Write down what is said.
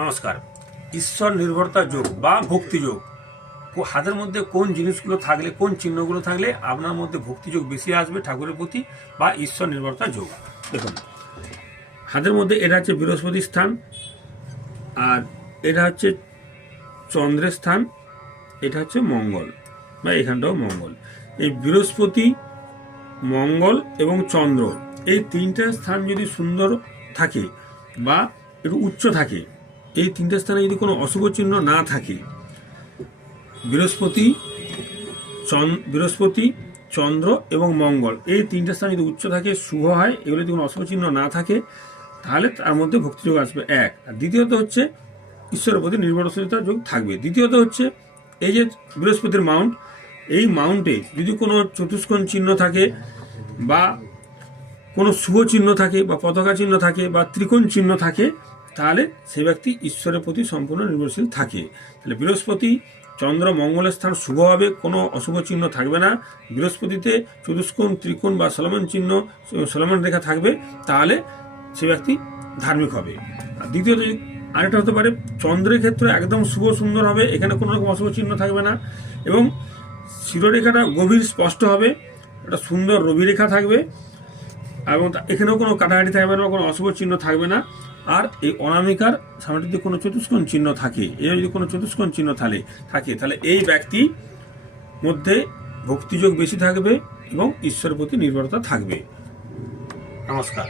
নমস্কার। ঈশ্বর নির্ভরতা যোগ বা ভক্তি যোগ, হাতের মধ্যে কোন জিনিসগুলো থাকলে, কোন চিহ্নগুলো থাকলে আপনার মধ্যে ভক্তিযোগ বেশি আসবে ঠাকুরের প্রতি, বা ঈশ্বর নির্ভরতা যোগ। দেখুন, হাতের মধ্যে এটা হচ্ছে বৃহস্পতির স্থান, আর এটা হচ্ছে চন্দ্রের স্থান, এটা হচ্ছে মঙ্গল, বা এখানটাও মঙ্গল। এই বৃহস্পতি, মঙ্গল এবং চন্দ্র, এই তিনটে স্থান যদি সুন্দর থাকে বা একটু উচ্চ থাকে, এই তিনটে স্থানে যদি কোনো অশুভ চিহ্ন না থাকে, বৃহস্পতি, চন্দ্র এবং মঙ্গল, এই তিনটে স্থান যদি উচ্চ থাকে, শুভ হয়, এগুলো যদি কোনো অশুভ চিহ্ন না থাকে, তাহলে তার মধ্যে ভক্তিযোগ আসবে এক। আর দ্বিতীয়ত হচ্ছে ঈশ্বরের প্রতি নির্ভরশীলতা যোগ থাকবে। দ্বিতীয়ত হচ্ছে এই যে বৃহস্পতির মাউন্ট, এই মাউন্টে যদি কোনো চতুষ্কোণ চিহ্ন থাকে, বা কোনো শুভ চিহ্ন থাকে, বা পতাকা চিহ্ন থাকে, বা ত্রিকোণ চিহ্ন থাকে, তাহলে সেই ব্যক্তি ঈশ্বরের প্রতি সম্পূর্ণ নির্ভরশীল থাকে। তাহলে বৃহস্পতি, চন্দ্র, মঙ্গলের স্থান শুভ হবে, কোনো অশুভ চিহ্ন থাকবে না। বৃহস্পতিতে চতুষ্কোণ, ত্রিকোণ বা সলোমন চিহ্ন, সলোমন রেখা থাকবে, তাহলে সে ব্যক্তি ধার্মিক হবে। আর দ্বিতীয়ত আরেকটা হতে পারে, চন্দ্রের ক্ষেত্রে একদম শুভ সুন্দর হবে, এখানে কোনো রকম অশুভ চিহ্ন থাকবে না, এবং শিরোরেখাটা গভীর স্পষ্ট হবে, একটা সুন্দর রবি রেখা থাকবে, এবং এখানেও কোনো কাটাকাটি থাকবে না, কোনো অশুভ চিহ্ন থাকবে না। আর এই অনামিকার সামনে যদি কোনো চতুষ্কোণ চিহ্ন থাকে, এর যদি কোনো চতুষ্কোণ চিহ্ন থাকে, তাহলে এই ব্যক্তি মধ্যে ভক্তিযোগ বেশি থাকবে এবং ঈশ্বরের প্রতি নির্ভরতা থাকবে। নমস্কার।